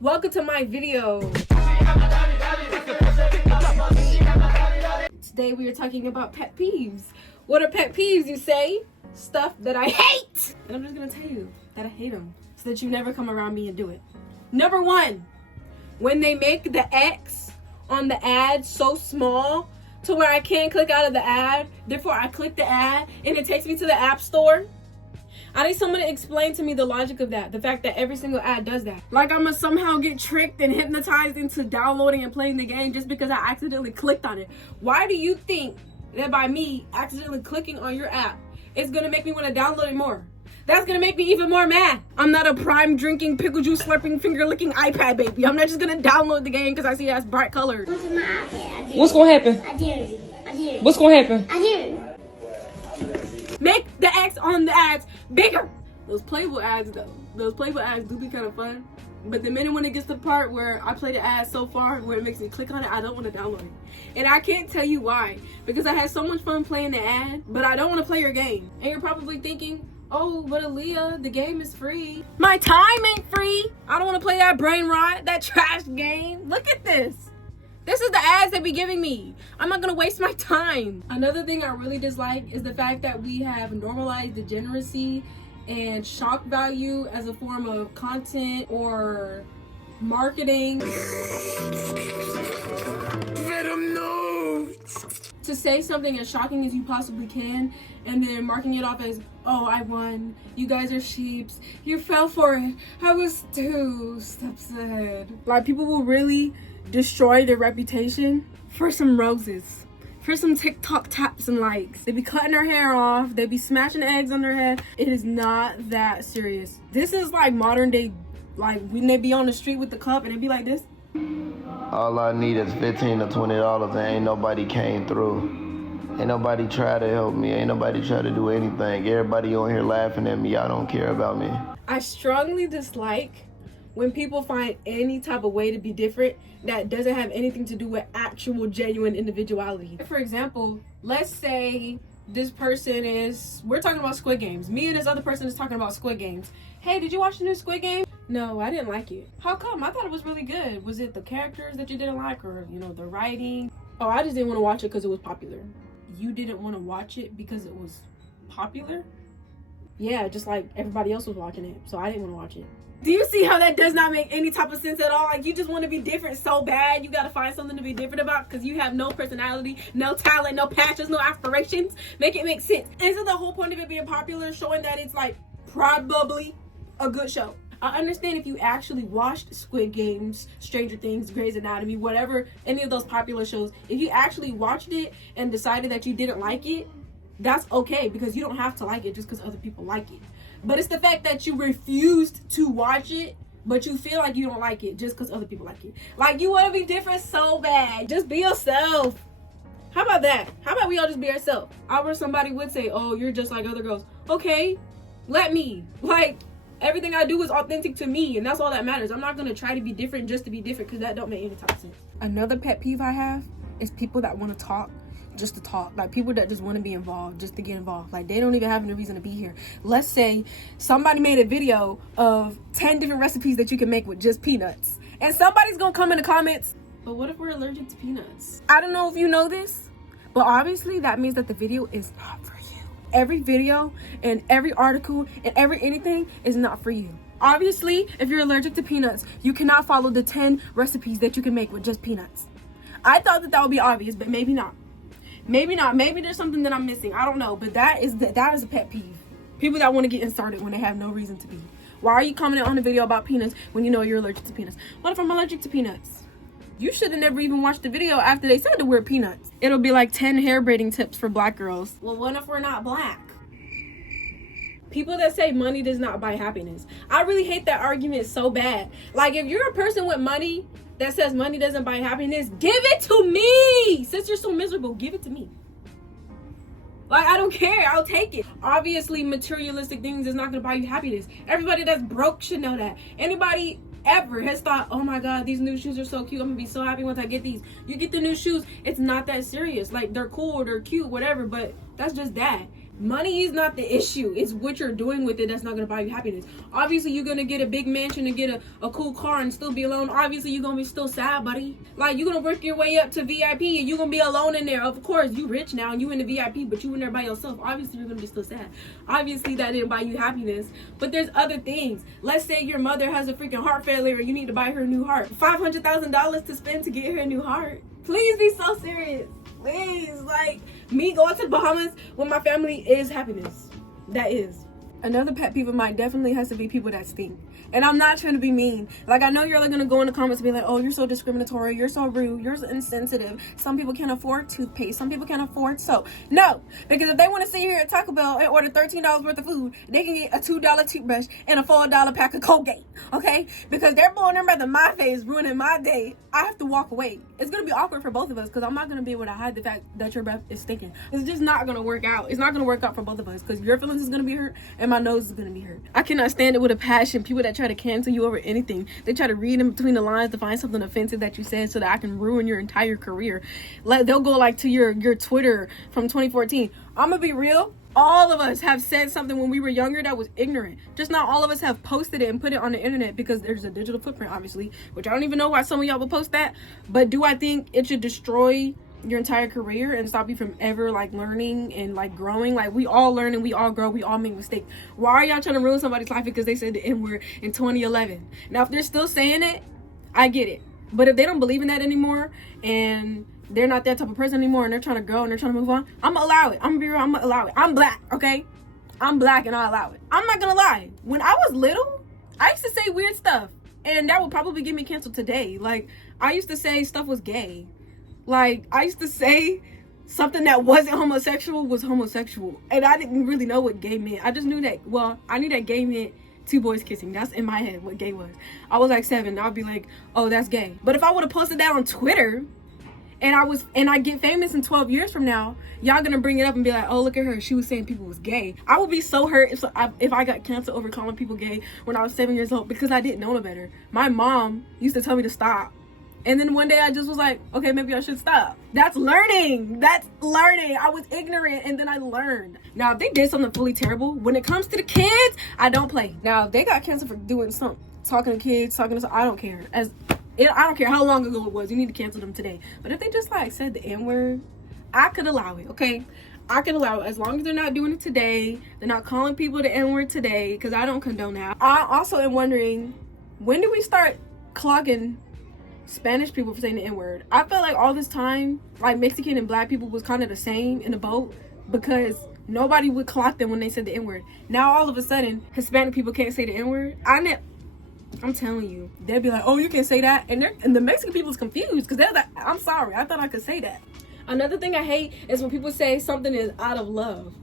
Welcome to my video. Today we are talking about pet peeves. What are pet peeves, you say? Stuff that I hate. And I'm just gonna tell you that I hate them so that you never come around me and do it. Number one, when they make the X on the ad so small to where I can't click out of the ad, therefore I click the ad and it takes me to the app store. I need someone to explain to me the logic of that. The fact that every single ad does that. Like I'm gonna somehow get tricked and hypnotized into downloading and playing the game just because I accidentally clicked on it. Why do you think that by me accidentally clicking on your app, it's gonna make me want to download it more? That's gonna make me even more mad. I'm not a prime drinking, pickle juice slurping, finger licking iPad baby. I'm not just gonna download the game because I see it has bright colors. What's gonna happen? I did. What's gonna happen? I did. Make the X on the ads bigger. Those playable ads though, those playable ads do be kind of fun. But the minute when it gets to the part where I play the ad so far where it makes me click on it, I don't want to download it. And I can't tell you why. Because I had so much fun playing the ad, but I don't want to play your game. And you're probably thinking, oh, but Aaliyah, the game is free. My time ain't free. I don't want to play that brain rot, that trash game. Look at this. This is the ads they be giving me. I'm not gonna waste my time. Another thing I really dislike is the fact that we have normalized degeneracy and shock value as a form of content or marketing. Let 'em know. To say something as shocking as you possibly can and then marking it off as, oh, I won, you guys are sheeps, you fell for it, I was 2 steps ahead. Like, people will really destroy their reputation for some roses, for some TikTok taps and likes. They be cutting their hair off, they be smashing eggs on their head. It is not that serious. This is like modern day, like when they be on the street with the cup and it be like this. All I need is $15 to $20 and ain't nobody came through. Ain't nobody try to help me. Ain't nobody try to do anything. Everybody on here laughing at me. Y'all don't care about me. I strongly dislike when people find any type of way to be different that doesn't have anything to do with actual genuine individuality. For example, let's say this person is, we're talking about Squid Games. Me and this other person is talking about Squid Games. Hey, did you watch the new Squid Game? No, I didn't like it. How come? I thought it was really good. Was it the characters that you didn't like, or, you know, the writing? Oh, I just didn't want to watch it because it was popular. You didn't want to watch it because it was popular? Yeah, just like everybody else was watching it, so I didn't want to watch it. Do you see how that does not make any type of sense at all? Like, you just want to be different so bad. You got to find something to be different about because you have no personality, no talent, no passions, no aspirations. Make it make sense. Isn't the whole point of it being popular showing that it's like probably a good show? I understand if you actually watched Squid Games, Stranger Things, Grey's Anatomy, whatever, any of those popular shows. If you actually watched it and decided that you didn't like it, that's okay because you don't have to like it just because other people like it. But it's the fact that you refused to watch it, but you feel like you don't like it just because other people like it. Like, you want to be different so bad. Just be yourself. How about that? How about we all just be ourselves? I wish somebody would say, oh, you're just like other girls. Okay, let me. Like, everything I do is authentic to me, and that's all that matters. I'm not going to try to be different just to be different because that don't make any type of sense. Another pet peeve I have is people that want to talk just to talk. Like, people that just want to be involved just to get involved. Like, they don't even have any reason to be here. Let's say somebody made a video of 10 different recipes that you can make with just peanuts, and somebody's gonna come in the comments, but what if we're allergic to peanuts? I don't know if you know this, but obviously that means that the video is not for you. Every video and every article and every anything is not for you. Obviously, if you're allergic to peanuts, you cannot follow the 10 recipes that you can make with just peanuts. I thought that would be obvious, but maybe not. Maybe not. Maybe there's something that I'm missing. I don't know. But that is a pet peeve. People that want to get inserted when they have no reason to be. Why are you commenting on a video about peanuts when you know you're allergic to peanuts? What if I'm allergic to peanuts? You should have never even watched the video after they said the word peanuts. It'll be like 10 hair braiding tips for black girls. Well, what if we're not black? People that say money does not buy happiness. I really hate that argument so bad. Like, if you're a person with money that says money doesn't buy happiness, give it to me. Since you're so miserable, give it to me. Like, I don't care. I'll take it. Obviously, materialistic things is not going to buy you happiness. Everybody that's broke should know that. Anybody ever has thought, oh my God, these new shoes are so cute. I'm going to be so happy once I get these. You get the new shoes. It's not that serious. Like, they're cool or they're cute, whatever, but that's just that. Money is not the issue. It's what you're doing with it that's not going to buy you happiness. Obviously, you're going to get a big mansion and get a cool car and still be alone. Obviously, you're going to be still sad, buddy. Like, you're going to work your way up to VIP and you're going to be alone in there. Of course, you rich now and you in the VIP, but you in there by yourself. Obviously, you're going to be still sad. Obviously, that didn't buy you happiness. But there's other things. Let's say your mother has a freaking heart failure and you need to buy her a new heart. $500,000 to spend to get her a new heart. Please be so serious. Please, like, me going to the Bahamas with my family is happiness. That is. Another pet peeve of mine definitely has to be people that stink. And I'm not trying to be mean. Like, I know you're like gonna go in the comments and be like, oh, you're so discriminatory, you're so rude, you're so insensitive. Some people can't afford toothpaste, some people can't afford soap. No, because if they want to sit here at Taco Bell and order $13 worth of food, they can get a $2 toothbrush and a $4 pack of Colgate, okay? Because they're blowing their breath in my face, ruining my day. I have to walk away. It's gonna be awkward for both of us because I'm not gonna be able to hide the fact that your breath is stinking. It's just not gonna work out. It's not gonna work out for both of us because your feelings is gonna be hurt and my nose is gonna be hurt. I cannot stand it with a passion. People that try to cancel you over anything. They try to read in between the lines to find something offensive that you said so that I can ruin your entire career. Like, they'll go like to your Twitter from 2014. I'm gonna be real. All of us have said something when we were younger that was ignorant. Just not all of us have posted it and put it on the internet because there's a digital footprint, obviously, which I don't even know why some of y'all will post that. But do I think it should destroy your entire career and stop you from ever like learning and like growing? Like, we all learn and we all grow, we all make mistakes. Why are y'all trying to ruin somebody's life because they said the N-word in 2011? Now, if they're still saying it, I get it. But if they don't believe in that anymore and they're not that type of person anymore and they're trying to grow and they're trying to move on, I'm gonna allow it. I'm gonna be real, I'm gonna allow it. I'm black, okay? I'm black and I allow it. I'm not gonna lie. When I was little, I used to say weird stuff and that would probably get me canceled today. Like, I used to say stuff was gay. Like, I used to say something that wasn't homosexual was homosexual. And I didn't really know what gay meant. I just knew that, well, I knew that gay meant two boys kissing. That's in my head what gay was. I was like 7. I'd be like, oh, that's gay. But if I would have posted that on Twitter and I get famous in 12 years from now, y'all gonna bring it up and be like, oh, look at her, she was saying people was gay. I would be so hurt if I got canceled over calling people gay when I was 7 years old because I didn't know no better. My mom used to tell me to stop. And then one day I just was like, okay, maybe I should stop. That's learning. That's learning. I was ignorant and then I learned. Now, if they did something fully terrible, when it comes to the kids, I don't play. Now, if they got canceled for doing something, talking to kids, I don't care. I don't care how long ago it was. You need to cancel them today. But if they just like said the N-word, I could allow it, okay? I can allow it as long as they're not doing it today. They're not calling people the N-word today because I don't condone that. I also am wondering, when do we start clogging Spanish people for saying the N-word? I felt like all this time, like, Mexican and black people was kind of the same in the boat because nobody would clock them when they said the N-word. Now all of a sudden, Hispanic people can't say the N-word. I'm telling you, they'd be like, oh, you can't say that. And the Mexican people's confused because they're like, I'm sorry, I thought I could say that. Another thing I hate is when people say something is out of love.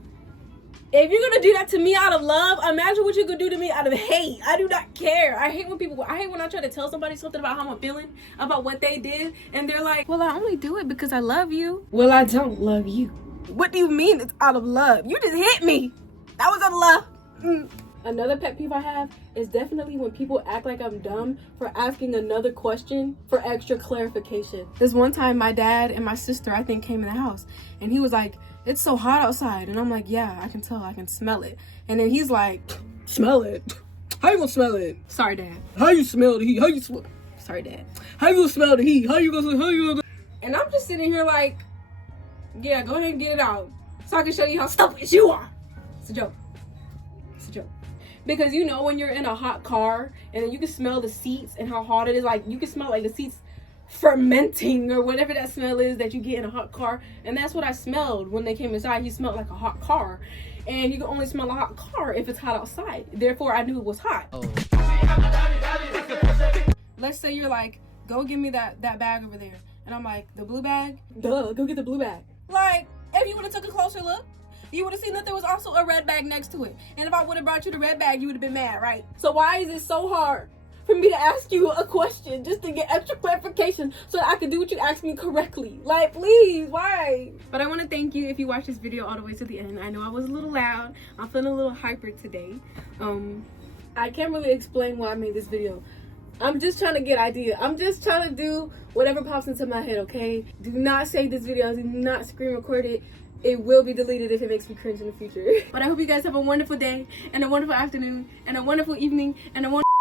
If you're gonna do that to me out of love, imagine what you could do to me out of hate. I do not care. I hate when I try to tell somebody something about how I'm feeling, about what they did, and they're like, well, I only do it because I love you. Well, I don't love you. What do you mean it's out of love? You just hit me. That was out of love. Another pet peeve I have is definitely when people act like I'm dumb for asking another question for extra clarification. This one time, my dad and my sister, I think, came in the house, and he was like, it's so hot outside. And I'm like, yeah, I can tell, I can smell it. And then he's like, smell it? How you gonna smell it? Sorry, Dad. How you smell the heat? Sorry, Dad. How you gonna smell the heat? How you gonna? And I'm just sitting here like, yeah, go ahead and get it out so I can show you how stupid you are. It's a joke. It's a joke. Because you know when you're in a hot car and then you can smell the seats and how hot it is, like you can smell like the seats fermenting or whatever that smell is that you get in a hot car. And that's what I smelled when they came inside. He smelled like a hot car. And you can only smell a hot car if it's hot outside. Therefore, I knew it was hot. Oh. Let's say you're like, go give me that bag over there. And I'm like, the blue bag? Duh, go get the blue bag. Like, if you would have took a closer look, you would have seen that there was also a red bag next to it. And if I would have brought you the red bag, you would have been mad, right? So why is it so hard for me to ask you a question just to get extra clarification so that I can do what you asked me correctly? Like, please, why? But I want to thank you if you watched this video all the way to the end. I know I was a little loud. I'm feeling a little hyper today. I can't really explain why I made this video. I'm just trying to get ideas. I'm just trying to do whatever pops into my head, okay? Do not save this video. Do not screen record it. it will be deleted if it makes me cringe in the future. But I hope you guys have a wonderful day and a wonderful afternoon and a wonderful evening and a wonderful